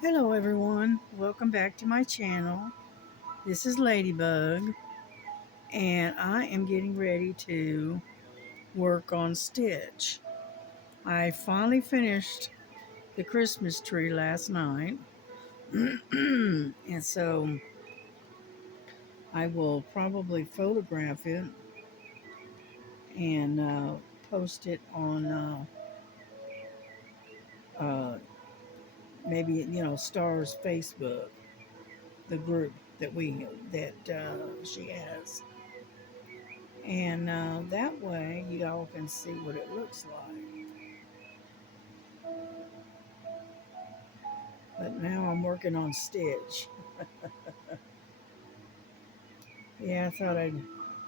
Hello everyone, welcome back to my channel. This is Ladybug and I am getting ready to work on Stitch. I finally finished the Christmas tree last night and so I will probably photograph it and post it on uh, maybe Star's Facebook, the group that she has. And that way you all can see what it looks like. But now I'm working on Stitch. Yeah, I thought I'd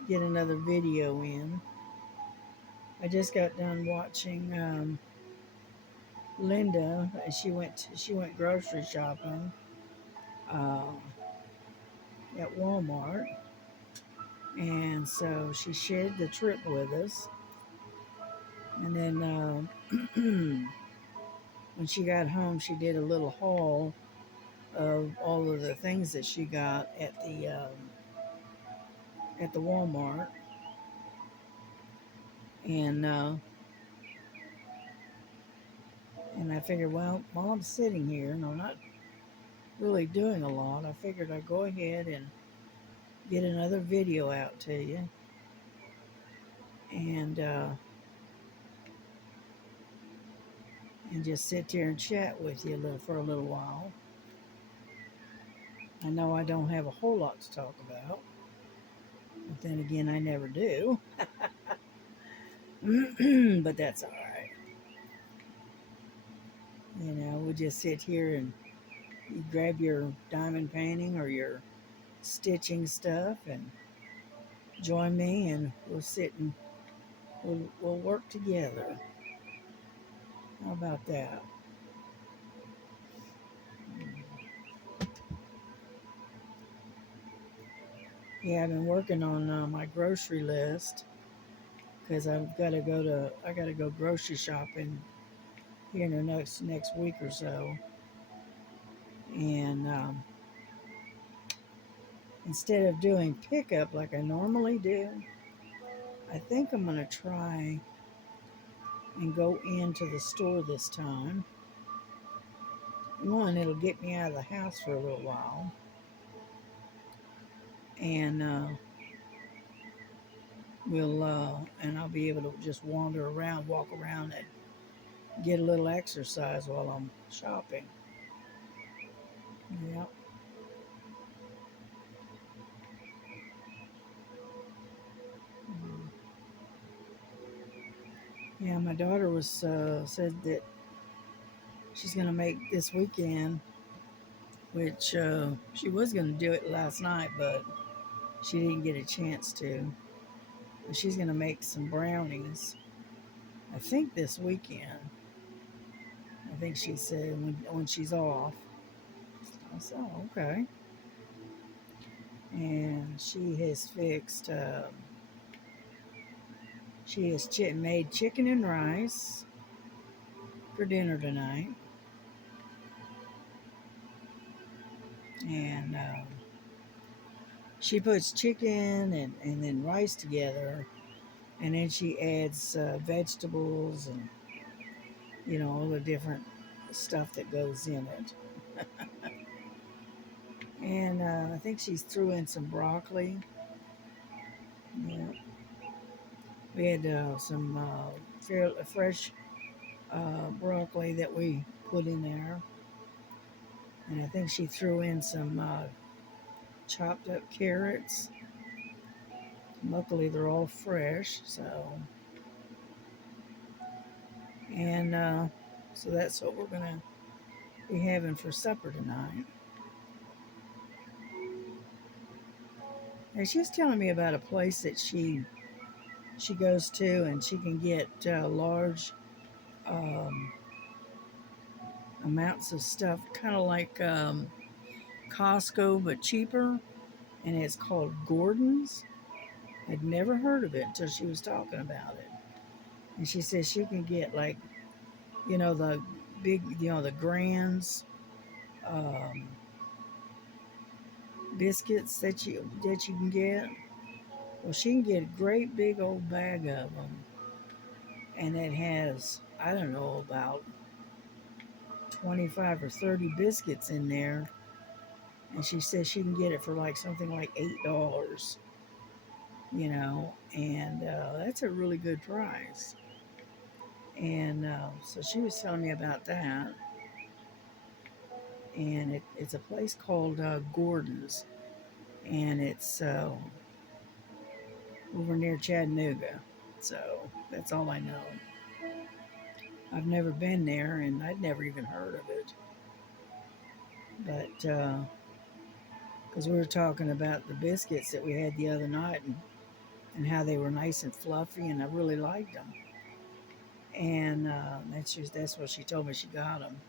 get another video in. I just got done watching Linda. She went grocery shopping uh, at Walmart, and so she shared the trip with us. And then when she got home, she did a little haul of all of the things that she got at the Walmart, and and I figured, well, while I'm sitting here and I'm not really doing a lot, I figured I'd go ahead and get another video out to you, and and just sit here and chat with you for a little while. I know I don't have a whole lot to talk about, but then again, I never do. But that's all right. We'll just sit here and you grab your diamond painting or your stitching stuff and join me, and we'll sit and we'll work together. How about that? Yeah, I've been working on my grocery list because I gotta go grocery shopping here in the next week or so, and instead of doing pickup like I normally do, I think I'm gonna try and go into the store this time. One, it'll get me out of the house for a little while, and and I'll be able to just wander around, walk around, and get a little exercise while I'm shopping. Yeah. Yeah, my daughter was said that she's gonna make this weekend, which she was gonna do it last night, but she didn't get a chance to. But she's gonna make some brownies. I think this weekend. I think she said when she's off. I said, oh, okay. And she has fixed. She has made chicken and rice for dinner tonight, and she puts chicken and then rice together, and then she adds vegetables and all the different stuff that goes in it. And I think she's threw in some broccoli. Yeah, we had some fresh broccoli that we put in there, and I think she threw in some chopped up carrots. Luckily, they're all fresh, and so that's what we're gonna be having for supper tonight. And she was telling me about a place that she goes to, and she can get large um, amounts of stuff, kind of like Costco, but cheaper. And it's called Gordon's. I'd never heard of it until she was talking about it. And she says she can get like, the big, the grands, um, biscuits that you can get. Well, she can get a great big old bag of them, and it has, I don't know, about 25 or 30 biscuits in there. And she says she can get it for like something like $8, and that's a really good price. And so she was telling me about that. And it's a place called Gordon's, and it's over near Chattanooga. So that's all I know. I've never been there, and I'd never even heard of it. But because we were talking about the biscuits that we had the other night, and how they were nice and fluffy, and I really liked them. And that's what she told me she got them.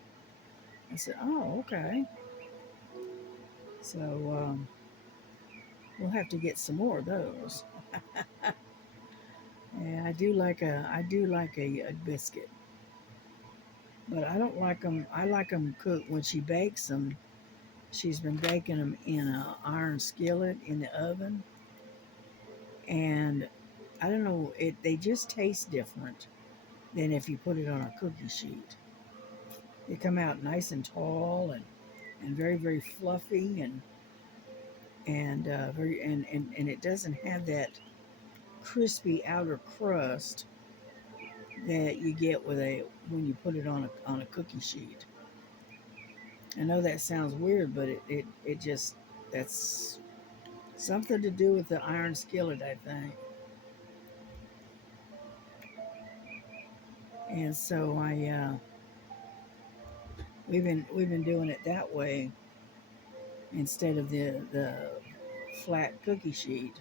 I said, "Oh, okay." So we'll have to get some more of those. Yeah, I do like a biscuit, but I don't like them. I like them cooked when she bakes them. She's been baking them in a iron skillet in the oven, and I don't know. They just taste different than if you put it on a cookie sheet. They come out nice and tall and very very fluffy and it doesn't have that crispy outer crust that you get when you put it on a cookie sheet. I know that sounds weird, but it just that's something to do with the iron skillet, I think. And so we've been doing it that way instead of the flat cookie sheet.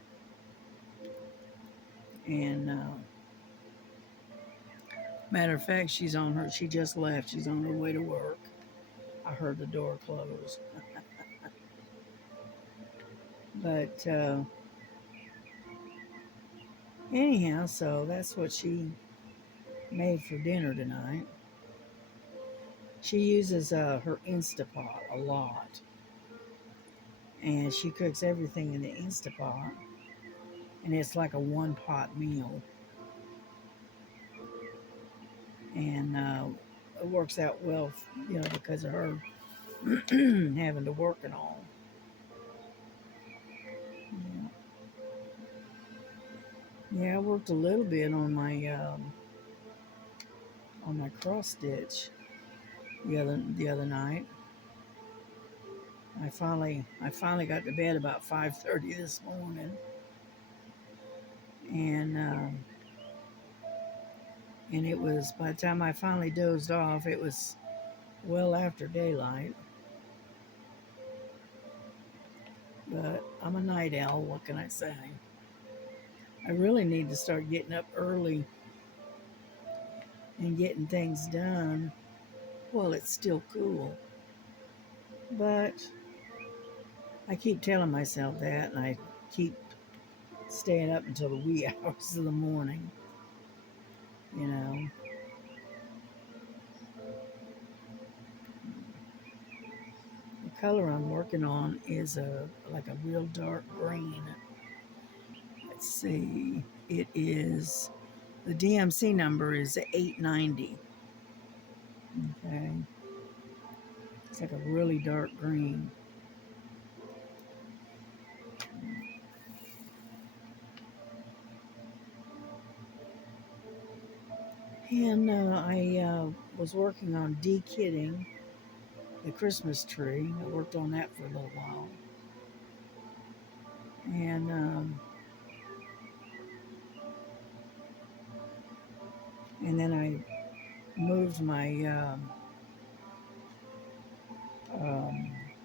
And matter of fact, she just left. She's on her way to work. I heard the door close. But anyhow, so that's what she made for dinner tonight. She uses her Instapot a lot, and she cooks everything in the Instapot, and it's like a one pot meal, and it works out well, because of her having to work and all. Yeah, yeah, I worked a little bit on my cross stitch the other night. I finally got to bed about 5:30 this morning, and it was, by the time I finally dozed off, it was well after daylight. But I'm a night owl. What can I say? I really need to start getting up early and getting things done while it's still cool. But I keep telling myself that, and I keep staying up until the wee hours of the morning. You know, the color I'm working on is like a real dark green. Let's see. It is the DMC number is 890. Okay, it's like a really dark green. And I was working on de-kitting the Christmas tree. I worked on that for a little while, and then I moved my. Um,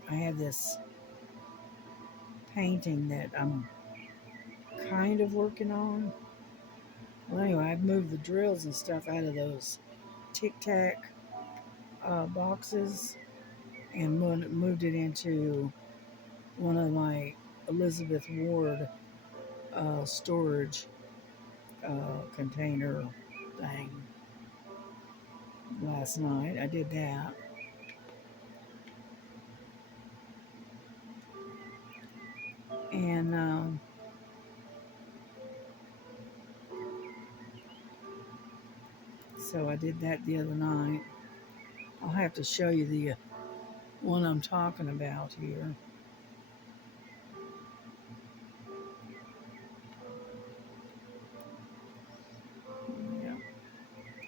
I have this painting that I'm kind of working on. Well, anyway, I've moved the drills and stuff out of those Tic Tac boxes and moved it into one of my Elizabeth Ward storage container thing. Last night I did that, And so I did that the other night. I'll have to show you the one I'm talking about here. Yeah,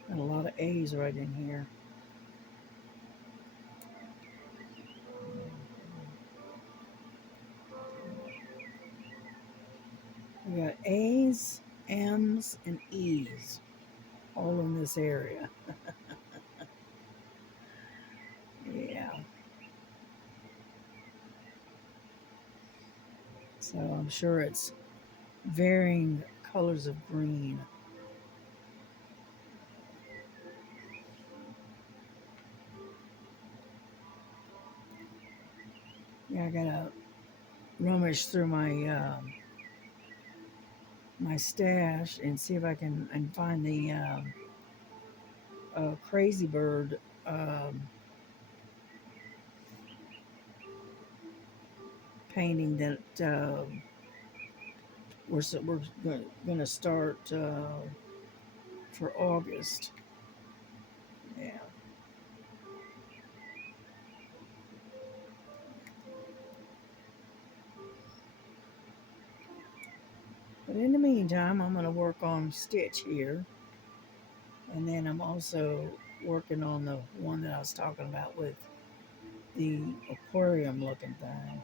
got a lot of A's right in here. We got A's, M's, and E's all in this area. Yeah. So I'm sure it's varying colors of green. Yeah, I gotta rummage through my stash and see if I can and find the crazy bird painting that we're gonna start for August. Yeah. But in the meantime, I'm gonna work on Stitch here, and then I'm also working on the one that I was talking about with the aquarium looking thing.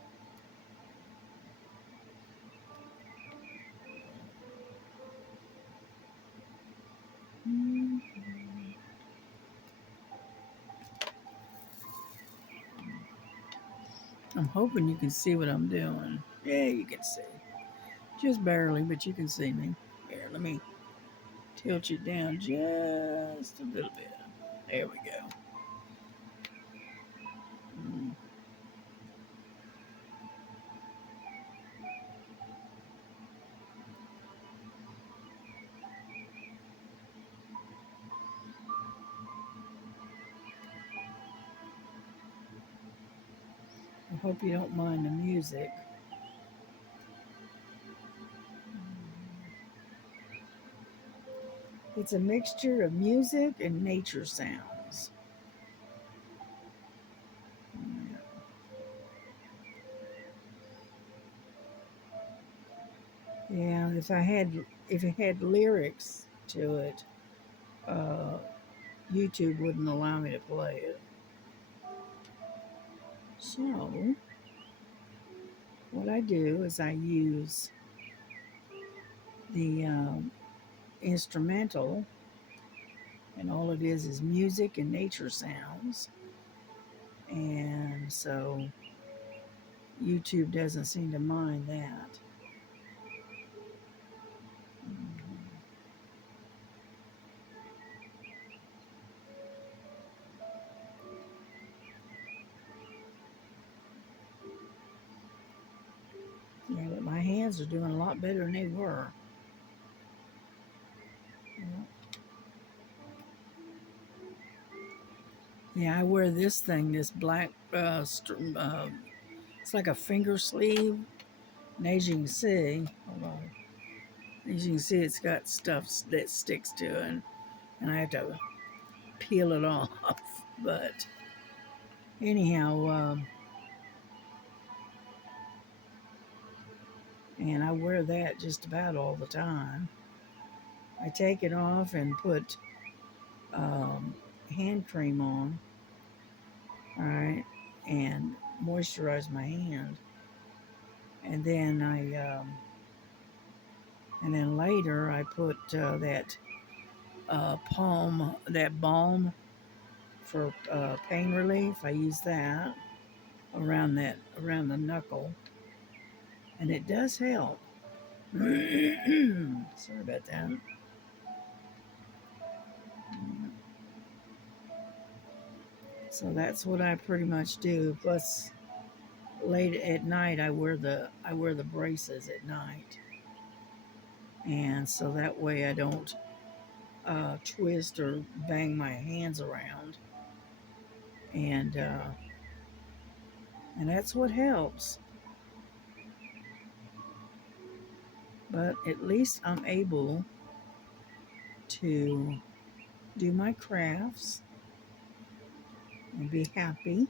I'm hoping you can see what I'm doing. Yeah, you can see. Just barely, but you can see me. Here, let me tilt you down just a little bit. There we go. Mm, I hope you don't mind the music. It's a mixture of music and nature sounds. Yeah, if it had lyrics to it, uh, YouTube wouldn't allow me to play it. So what I do is I use the instrumental, and all it is music and nature sounds. And so YouTube doesn't seem to mind that. Yeah, but my hands are doing a lot better than they were. Yeah, I wear this thing, this black, it's like a finger sleeve. And as you can see, hold on. As you can see, it's got stuff that sticks to it, and I have to peel it off. But anyhow, and I wear that just about all the time. I take it off and put um, hand cream on, all right, and moisturize my hand, and then and then later I put that balm for pain relief. I use that around the knuckle, and it does help. Sorry about that. So that's what I pretty much do. Plus, late at night, I wear the braces at night, and so that way I don't twist or bang my hands around, and uh, and that's what helps. But at least I'm able to do my crafts and be happy,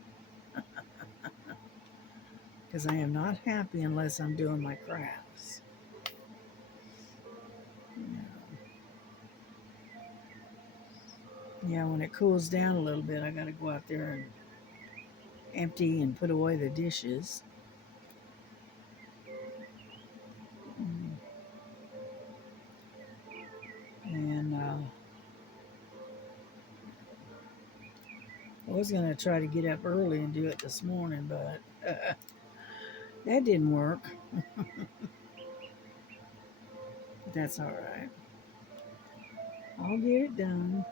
because I am not happy unless I'm doing my crafts. Yeah, when it cools down a little bit, I got to go out there and empty and put away the dishes. Mm. And I was going to try to get up early and do it this morning, but that didn't work. That's all right. I'll get it done.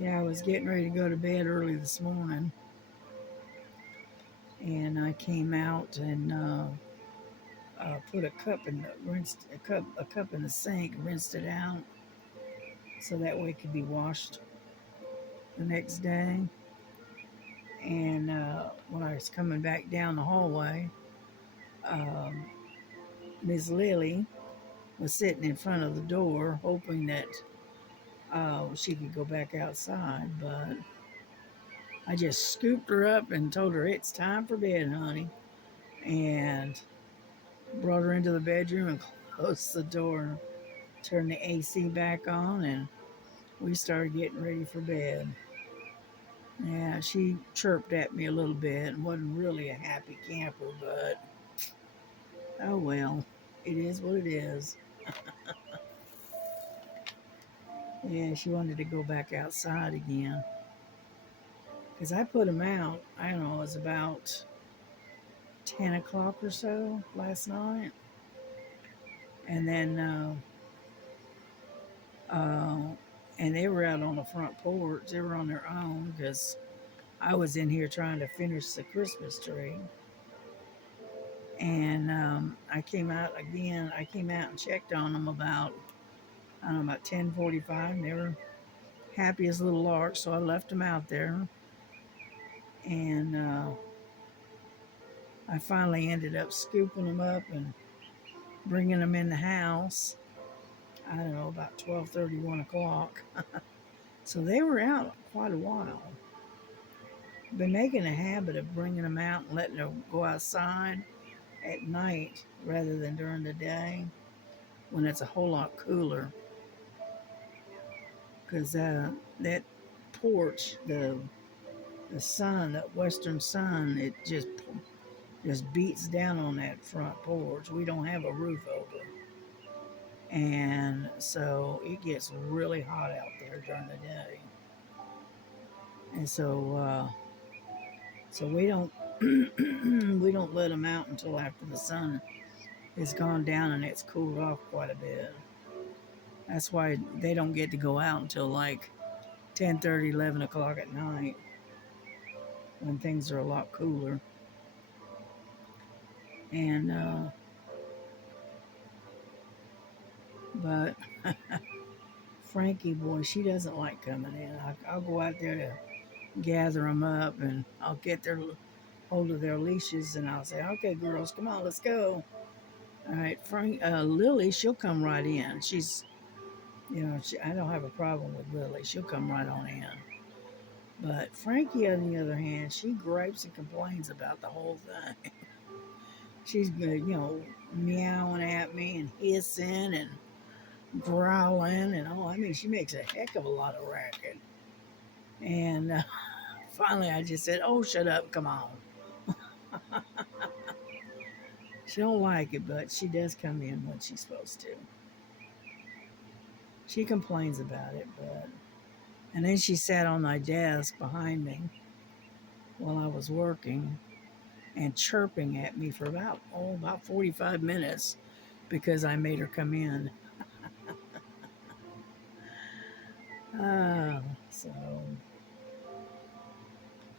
Yeah, I was getting ready to go to bed early this morning, and I came out and put a cup in the sink, rinsed it out, so that way it could be washed the next day. And when I was coming back down the hallway, um, Miss Lily was sitting in front of the door, hoping that she could go back outside, but I just scooped her up and told her it's time for bed, honey, and brought her into the bedroom and closed the door, turned the AC back on, and we started getting ready for bed. Yeah, she chirped at me a little bit and wasn't really a happy camper, but oh well, it is what it is. Yeah, she wanted to go back outside again. Because I put them out, I don't know, it was about 10 o'clock or so last night. And then, uh, and they were out on the front porch. They were on their own because I was in here trying to finish the Christmas tree. And I came out again. I came out and checked on them about, I don't know, about 10:45. And they were happy as little larks. So I left them out there. And I finally ended up scooping them up and bringing them in the house. I don't know, about 12:30, 1 o'clock. So they were out quite a while. Been making a habit of bringing them out and letting them go outside at night rather than during the day when it's a whole lot cooler. Because that porch, the sun, that western sun, it just beats down on that front porch. We don't have a roof over, and so it gets really hot out there during the day. And so we don't we don't let them out until after the sun has gone down and it's cooled off quite a bit. That's why they don't get to go out until like 10:30, 11 o'clock at night when things are a lot cooler. And but Frankie, boy, she doesn't like coming in. I'll go out there to gather them up, and I'll get their hold of their leashes, and I'll say, "Okay, girls, come on, let's go." All right, Lily, she'll come right in. I don't have a problem with Lily. She'll come right on in. But Frankie, on the other hand, she gripes and complains about the whole thing. She's good, meowing at me and hissing and growling and I mean, she makes a heck of a lot of racket. And finally, I just said, "Oh, shut up, come on." She don't like it, but she does come in when she's supposed to. She complains about it, but and then she sat on my desk behind me while I was working and chirping at me for about 45 minutes because I made her come in. Uh, so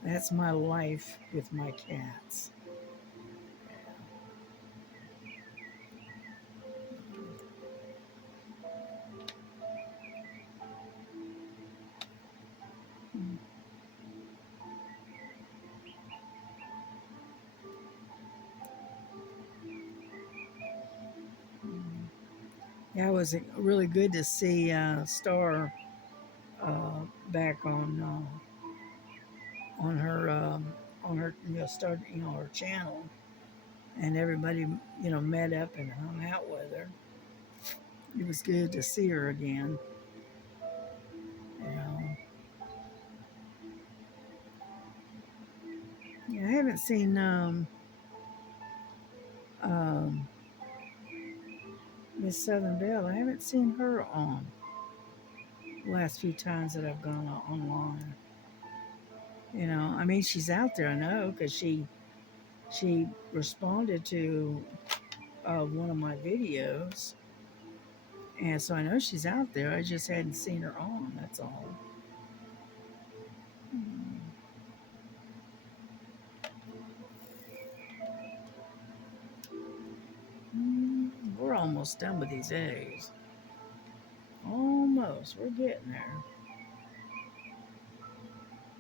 that's my life with my cats. Yeah, it was really good to see Star back on her start her channel, and everybody met up and hung out with her. It was good to see her again. You know, yeah, I haven't seen um, Miss Southern Belle. I haven't seen her on the last few times that I've gone online. I mean, she's out there, I know, because she responded to one of my videos, and so I know she's out there. I just hadn't seen her on. That's all. Mm. We're almost done with these eggs. Almost. We're getting there.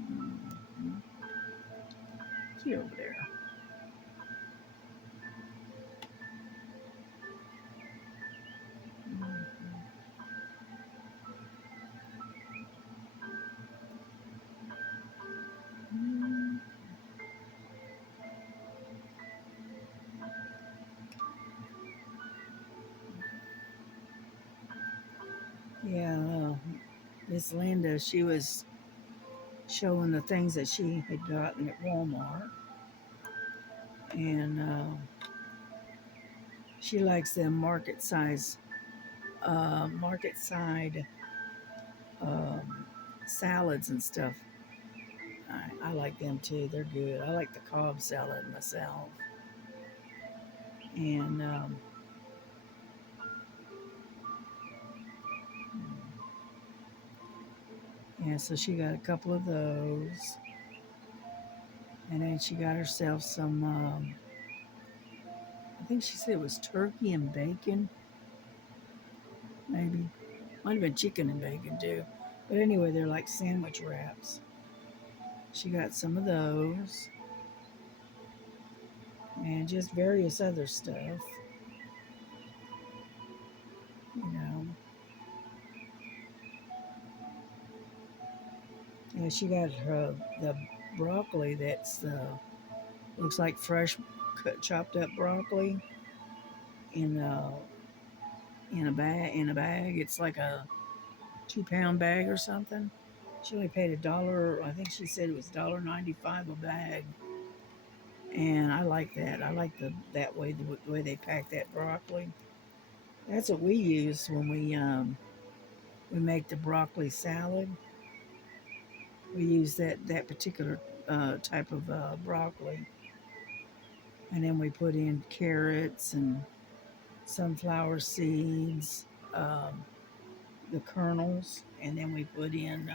Mm. Get over there. Mm. Yeah, Miss Linda, she was showing the things that she had gotten at Walmart, and she likes them market side um, salads and stuff. I like them too. They're good. I like the Cobb salad myself, and yeah, so she got a couple of those, and then she got herself some. I think she said it was turkey and bacon, maybe. Might have been chicken and bacon too. But anyway, they're like sandwich wraps. She got some of those and just various other stuff, you know. And she got her the broccoli that's looks like fresh chopped up broccoli in a bag. It's like a 2 pound bag or something. She only paid a dollar. I think she said it was $1.95 a bag, and I like that. I like that way the way they pack that broccoli. That's what we use when we make the broccoli salad. We use that particular type of broccoli, and then we put in carrots and sunflower seeds, um, the kernels, and then we put in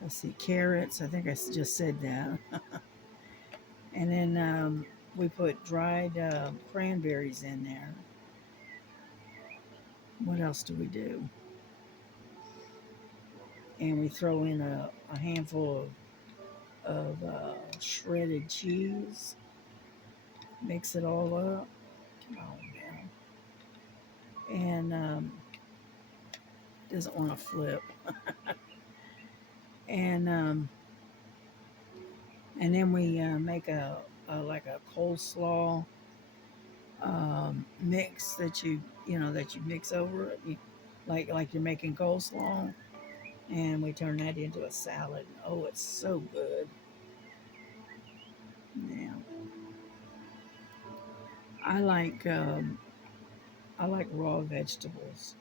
let's see, carrots. I think I just said that, and then we put dried cranberries in there. What else do we do? And we throw in a handful of shredded cheese. Mix it all up. Oh man, and doesn't want to flip. And and then we make a like a coleslaw mix that you mix over it, like you're making coleslaw, and we turn that into a salad. Oh, it's so good. Yeah, I like um, I like raw vegetables.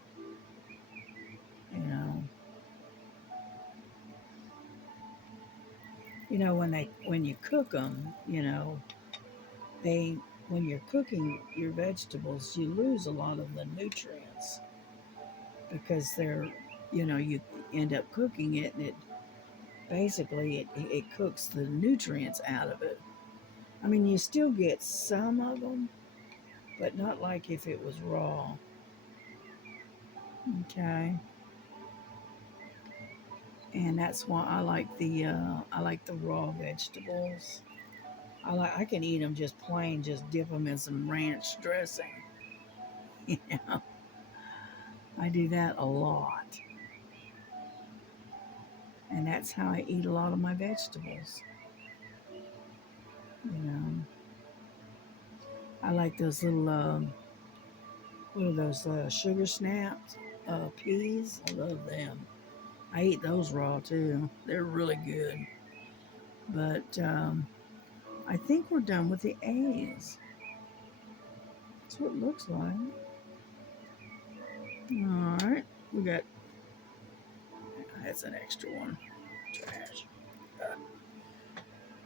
You know, when you cook them, they when you're cooking your vegetables, you lose a lot of the nutrients because you end up cooking it, and it basically it cooks the nutrients out of it. I mean, you still get some of them, but not like if it was raw. Okay, and that's why I like the raw vegetables. I can eat them just plain, just dip them in some ranch dressing, You know, I do that a lot. And that's how I eat a lot of my vegetables. You know, I like those little, what are those, sugar snaps? Peas. I love them. I eat those raw too. They're really good. But I think we're done with the A's. That's what it looks like. All right. We got, that's an extra one. Trash.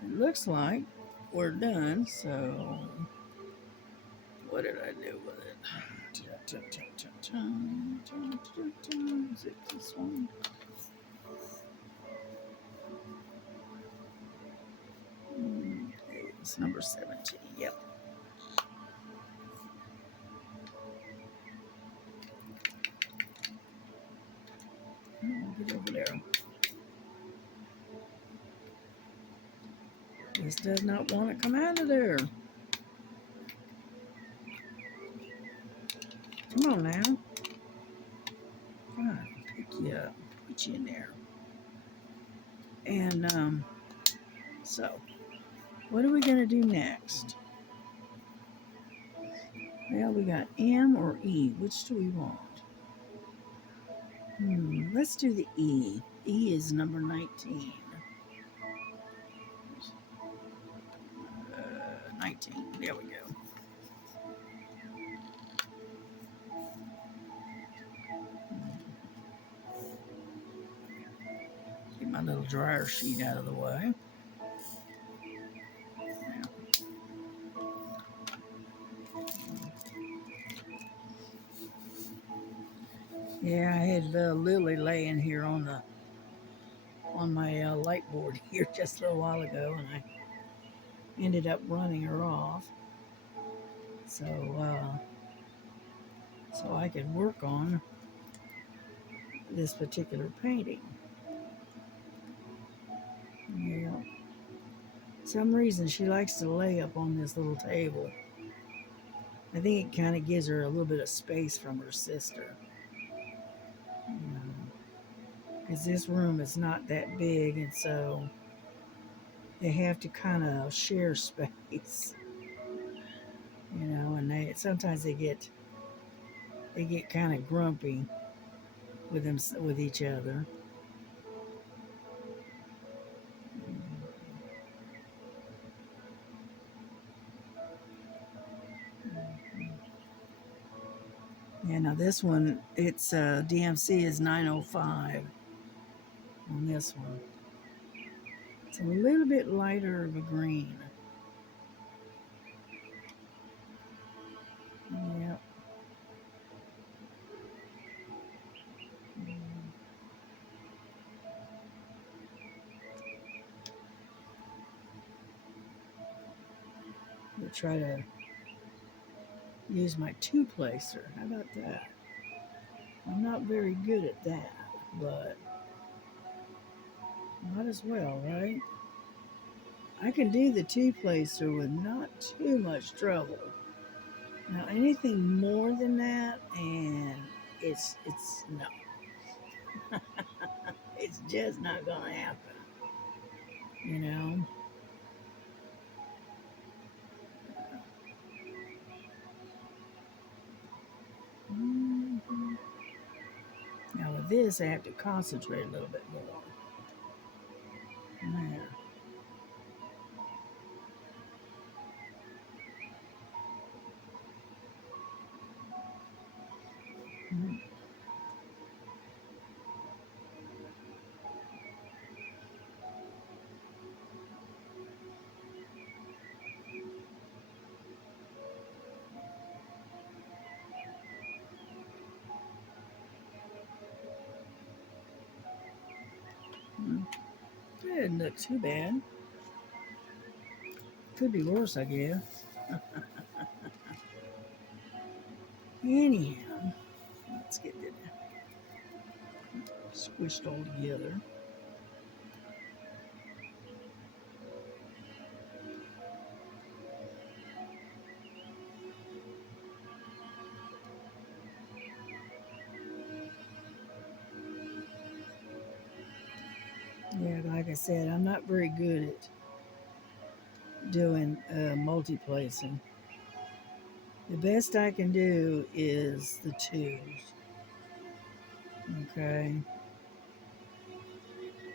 It looks like we're done. So what did I do with it? Is it this one? It's number 17. Yep. Get over there. This does not want to come out of there. Come on now. God, pick you up. Put you in there. And so, what are we going to do next? Well, we got M or E. Which do we want? Let's do the E. E is number 19. 19. There we go. Get my little dryer sheet out of the way. Yeah, I had Lily laying here on my light board here just a little while ago, and I ended up running her off, so I could work on this particular painting. Yeah. Some reason she likes to lay up on this little table. I think it kind of gives her a little bit of space from her sister. Because this room is not that big, and so they have to kind of share space. And sometimes they get kind of grumpy with each other. Yeah, now this one, it's DMC is 905 on this one. It's a little bit lighter of a green. Yep. We'll try to use my two-placer. How about that? I'm not very good at that, but might as well, right? I can do the two-placer with not too much trouble. Now, anything more than that, and it's no. It's just not gonna happen, you know? Mm-hmm. Now with this, I have to concentrate a little bit more. There. Mm-hmm. That didn't look too bad. Could be worse, I guess. Anyhow, let's get it squished all together. Yeah, like I said, I'm not very good at doing multi-placing. The best I can do is the twos. Okay.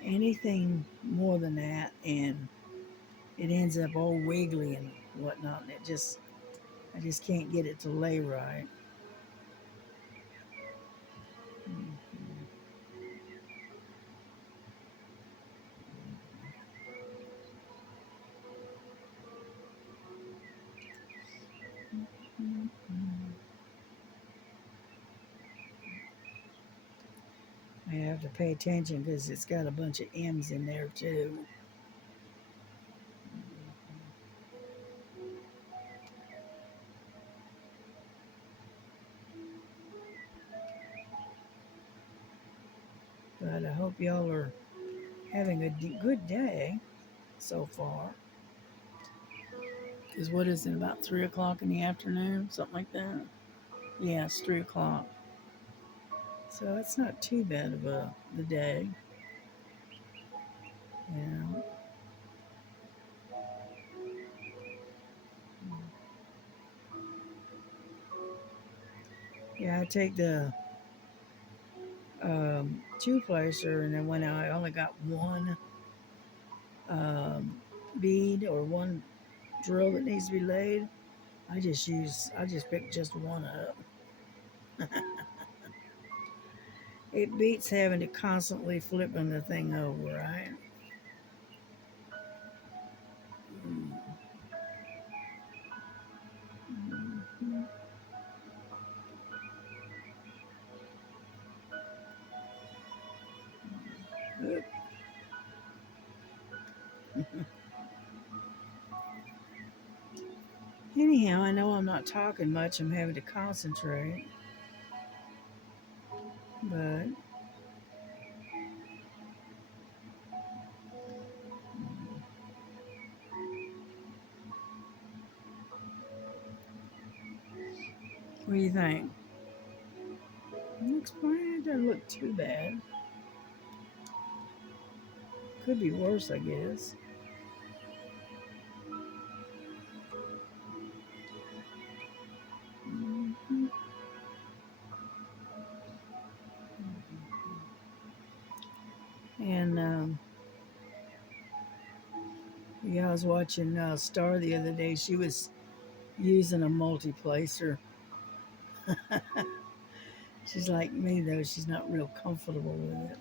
Anything more than that, and it ends up all wiggly and whatnot, and I just can't get it to lay right. I have to pay attention because it's got a bunch of M's in there too. But I hope y'all are having a good day so far. Because what is it, about 3 o'clock in the afternoon? Something like that? Yeah, it's 3 o'clock. So it's not too bad of the day. Yeah. Yeah, I take the two placer, and then when I only got one um, bead or one drill that needs to be laid, I just pick just one up. It beats having to constantly flipping the thing over, right? Mm. Oop. Anyhow, I know I'm not talking much. I'm having to concentrate, but what do you think? Looks fine. It doesn't look too bad. Could be worse, I guess. Mhm. And yeah, I was watching Star the other day. She was using a multi-placer. She's like me though. She's not real comfortable with it.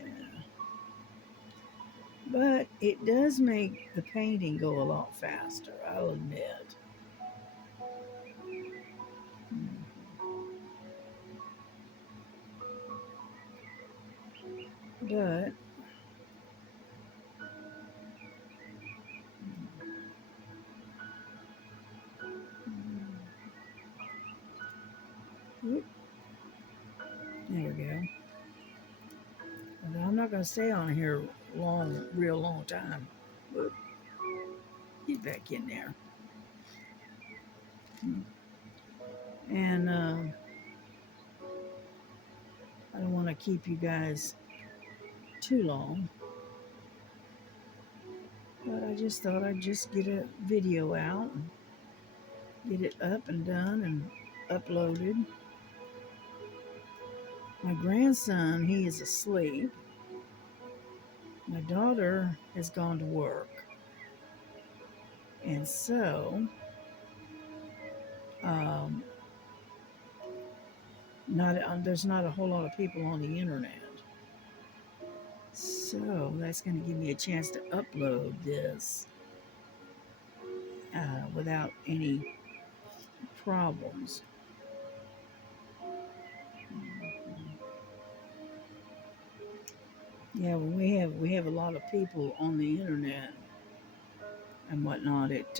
Yeah. But it does make the painting go a lot faster, I'll admit. But whoop, there we go. But I'm not going to stay on here real long time. Whoop, get back in there. And I don't want to keep you guys too long. But I just thought I'd just get a video out and get it up and done and uploaded. My grandson, he is asleep. My daughter has gone to work. And so, um, not there's not a whole lot of people on the internet. So that's going to give me a chance to upload this without any problems. Yeah, when we have a lot of people on the internet and whatnot, it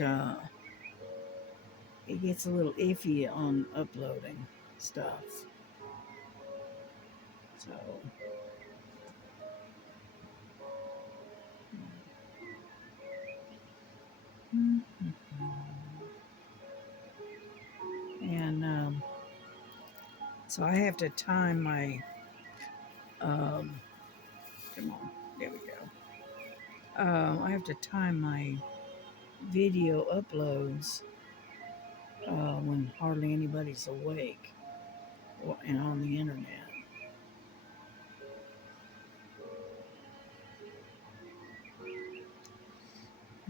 gets a little iffy on uploading stuff. So, and so I have to time my Um, come on, there we go. I have to time my video uploads when hardly anybody's awake and on the internet.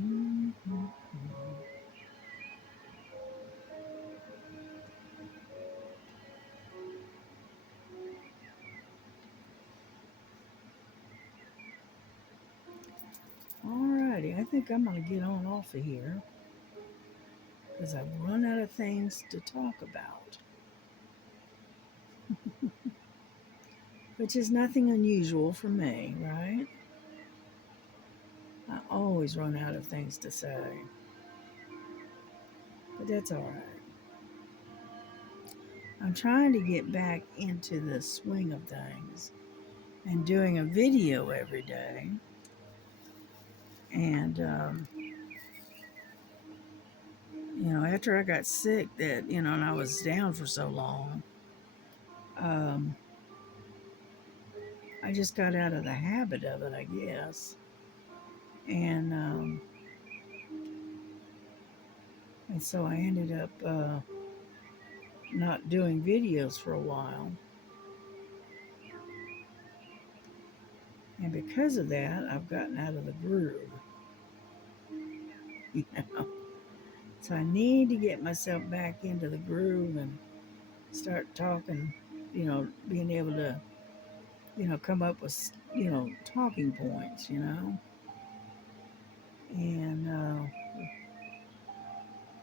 Mm-hmm. Alrighty, I think I'm going to get on off of here because I've run out of things to talk about, which is nothing unusual for me, right? I always run out of things to say, but that's all right. I'm trying to get back into the swing of things and doing a video every day. And, after I got sick, and I was down for so long, I just got out of the habit of it, I guess. And so I ended up not doing videos for a while. And because of that, I've gotten out of the groove. So I need to get myself back into the groove and start talking, being able to, come up with, talking points, And,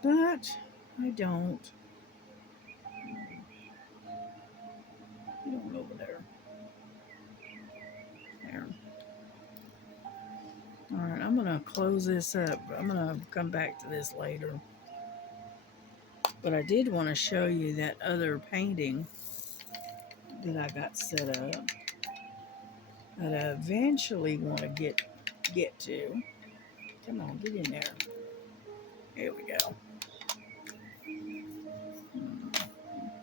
but I don't. Get on over there. There. All right, I'm going to close this up. I'm going to come back to this later. But I did want to show you that other painting that I got set up that I eventually want to get to. Come on, get in there. Here we go.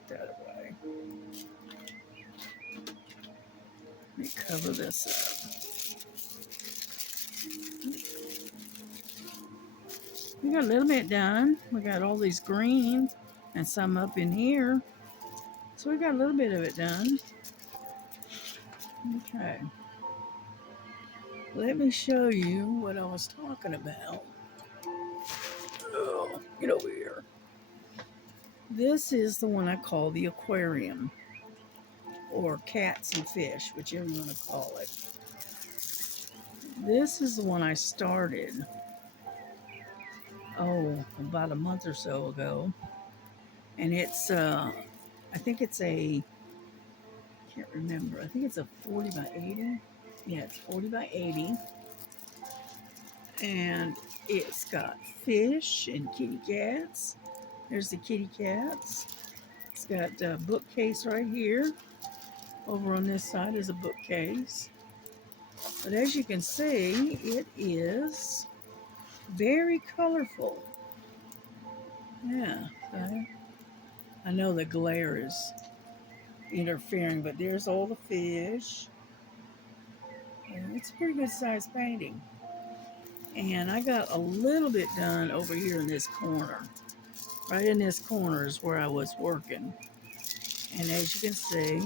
That away. Let me cover this up. We got a little bit done. We got all these green and some up in here. So we got a little bit of it done. Okay. Let me show you what I was talking about. Oh, get over here. This is the one I call the aquarium, or cats and fish, whichever you want to call it. This is the one I started, about a month or so ago. And it's, I think it's can't remember. I think it's a 40 by 80. Yeah, it's 40 by 80. And it's got fish and kitty cats. There's the kitty cats. It's got a bookcase right here. Over on this side is a bookcase. But as you can see, it is very colorful. Yeah, so I know the glare is interfering, but there's all the fish. And it's a pretty good sized painting. And I got a little bit done over here in this corner. Right in this corner is where I was working. And as you can see,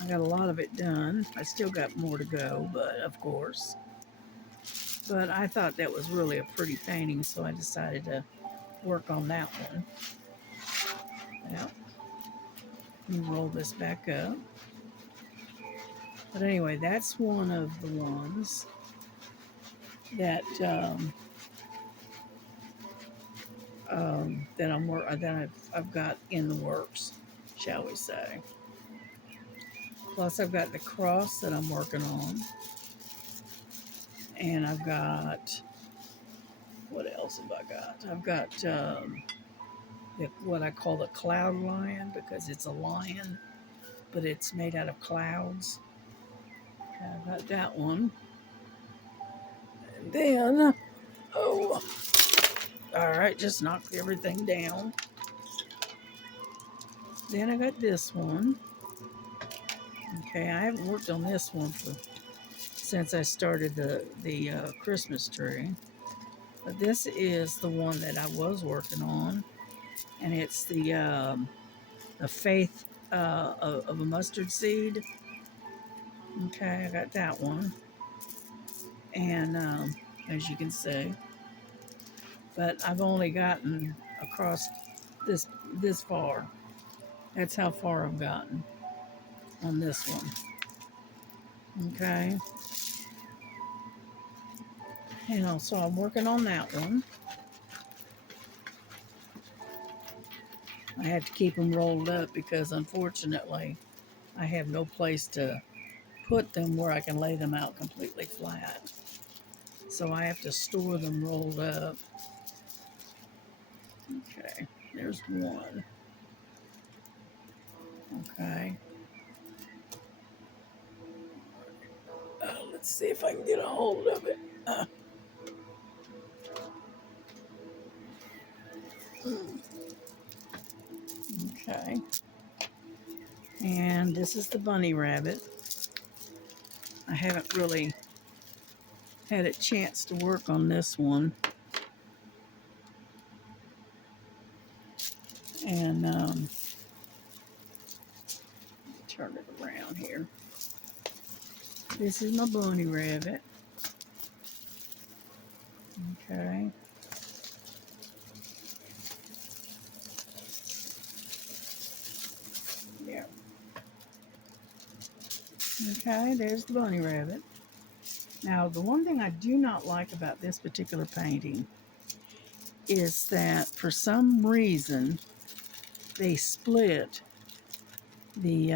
I got a lot of it done. I still got more to go, but of course. But I thought that was really a pretty painting, so I decided to work on that one. Now, let me roll this back up. But anyway, that's one of the ones that I've got in the works, shall we say. Plus, I've got the cross that I'm working on, and I've got, what else have I got? I've got what I call the cloud lion, because it's a lion, but it's made out of clouds. I've got that one. And then, all right, just knocked everything down. Then I got this one. Okay, I haven't worked on this one since I started the Christmas tree, but this is the one that I was working on, and it's the faith of a mustard seed. Okay, I got that one, and as you can see, but I've only gotten across this far. That's how far I've gotten on this one. Okay, and so I'm working on that one. I had to keep them rolled up because unfortunately I have no place to put them where I can lay them out completely flat. So I have to store them rolled up. Okay, there's one. Okay. Let's see if I can get a hold of it. Okay. And this is the bunny rabbit. I haven't really had a chance to work on this one. And turn it around here. This is my bunny rabbit. Okay. Yeah. Okay, there's the bunny rabbit. Now, the one thing I do not like about this particular painting is that for some reason they split the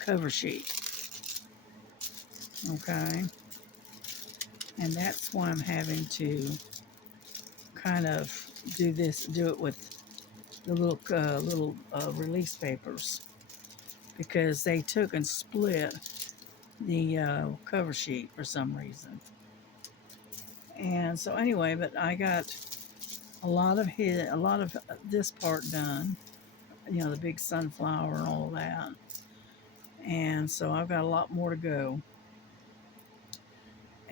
cover sheet. Okay, and that's why I'm having to kind of do it with the little release papers, because they took and split the cover sheet for some reason. And so anyway, but I got a lot of this part done, you know, the big sunflower and all that. And so I've got a lot more to go.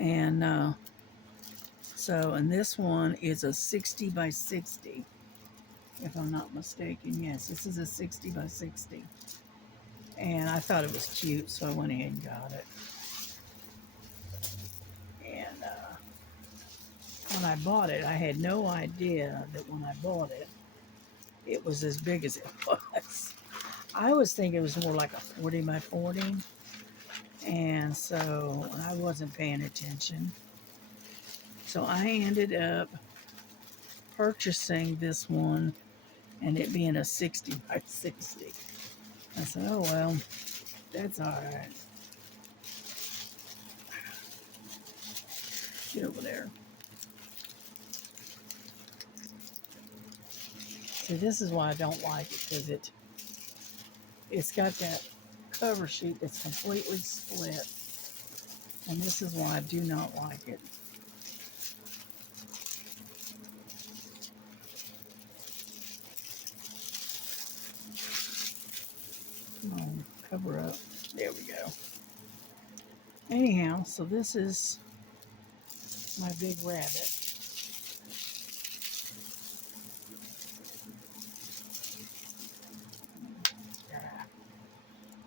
And and this one is a 60 by 60, if I'm not mistaken. Yes, this is a 60 by 60. And I thought it was cute, so I went ahead and got it. And when I bought it, I had no idea that when I bought it, it was as big as it was. I was thinking it was more like a 40 by 40. And so I wasn't paying attention. So I ended up purchasing this one and it being a 60 by 60. I said, oh, well, that's all right. Get over there. See, this is why I don't like it, because it's got that cover sheet that's completely split. And this is why I do not like it. Come on, cover up. There we go. Anyhow, so this is my big rabbit.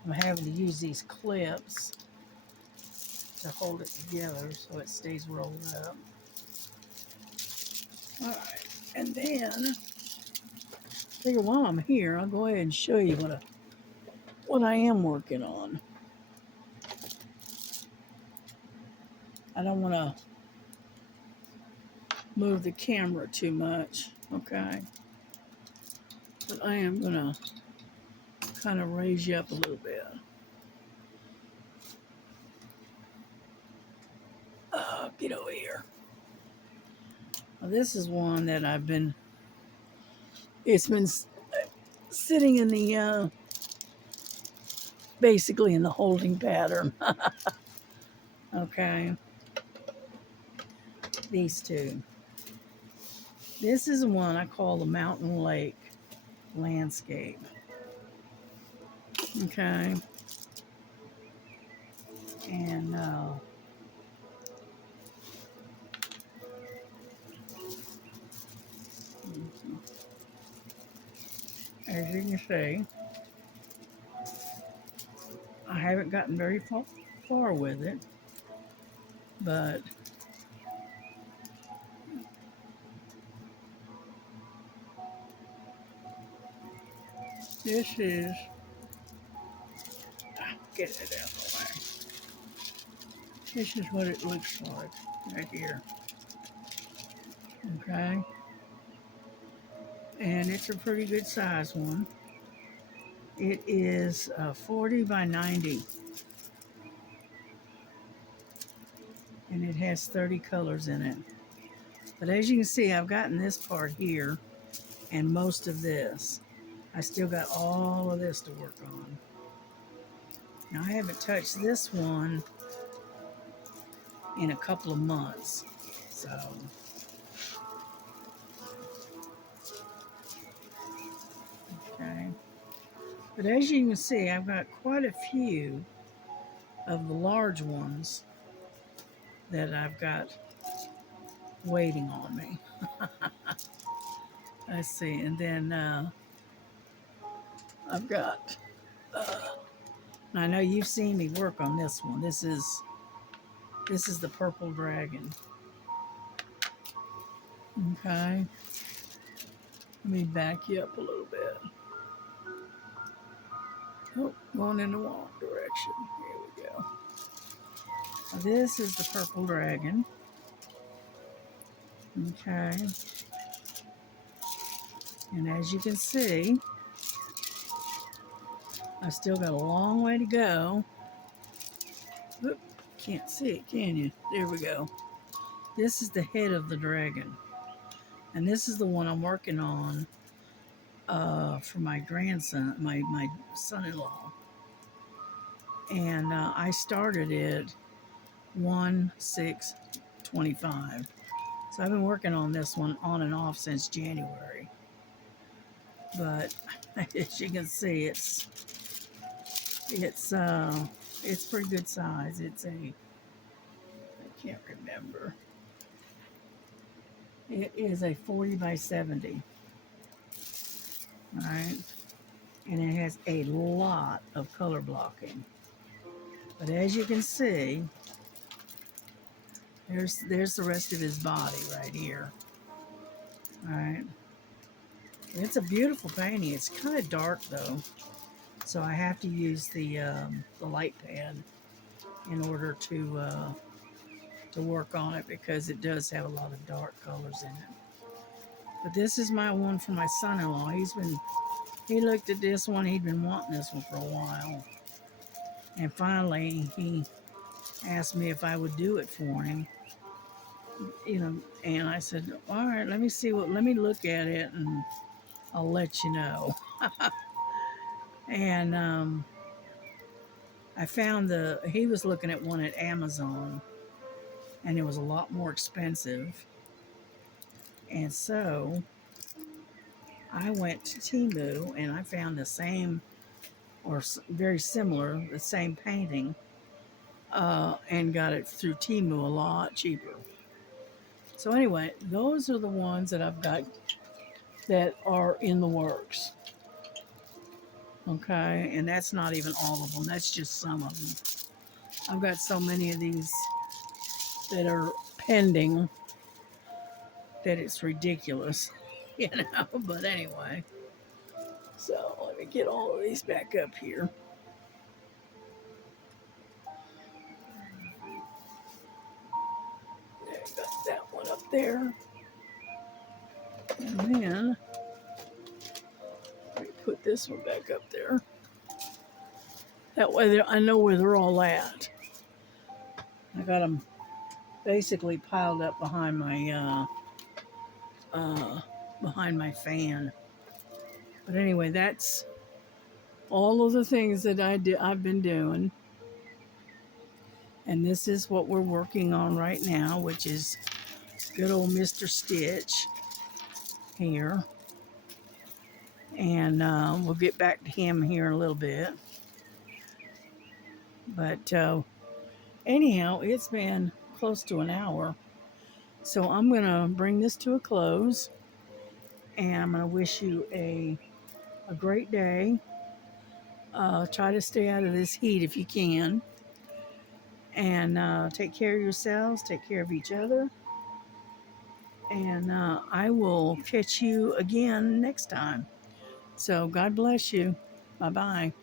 I'm having to use these clips to hold it together so it stays rolled up. All right, and then figure while I'm here, I'll go ahead and show you what I am working on. I don't want to move the camera too much, okay? But I am gonna kind of raise you up a little bit. Get over here. Now, this is one that it's been sitting in the, basically in the holding pattern. Okay. These two. This is one I call the Mountain Lake landscape. Okay. And as you can see, I haven't gotten very far with it, but this is, get it out of the way. This is what it looks like right here. Okay. And it's a pretty good size one. It is 40 by 90. And it has 30 colors in it. But as you can see, I've gotten this part here and most of this. I still got all of this to work on. Now I haven't touched this one in a couple of months. So, okay. But as you can see, I've got quite a few of the large ones that I've got waiting on me. Let's see, and then I've got, I know you've seen me work on this one. This is the purple dragon. Okay. Let me back you up a little bit. Oh, going in the wrong direction. Here we go. Now this is the purple dragon. Okay. And as you can see, I still got a long way to go. Oop, can't see it, can you? There we go. This is the head of the dragon. And this is the one I'm working on for my grandson, my son-in-law. And I started it 1/6/25. So I've been working on this one on and off since January. But as you can see, it's pretty good size. It's I can't remember. It is a 40 by 70. All right. And it has a lot of color blocking. But as you can see, there's the rest of his body right here. All right. It's a beautiful painting. It's kind of dark though, so I have to use the light pad in order to work on it because it does have a lot of dark colors in it. But this is my one for my son-in-law. He looked at this one. He'd been wanting this one for a while, and finally he asked me if I would do it for him. You know, and I said, all right, let me look at it and I'll let you know. And I found he was looking at one at Amazon and it was a lot more expensive. And so I went to Temu and I found the same or very similar, the same painting, and got it through Temu a lot cheaper. So anyway, those are the ones that I've got that are in the works. Okay, and that's not even all of them. That's just some of them. I've got so many of these that are pending that it's ridiculous, you know. But anyway, so let me get all of these back up here. There, got that one up there. And then let me put this one back up there. That way I know where they're all at. I got them basically piled up behind my fan. But anyway, that's all of the things that I've been doing. And this is what we're working on right now, which is good old Mr. Stitch here. And we'll get back to him here in a little bit. But Anyhow, it's been close to an hour. So I'm going to bring this to a close, and I'm going to wish you a great day. Try to stay out of this heat if you can. And take care of yourselves, take care of each other. And I will catch you again next time. So God bless you. Bye bye.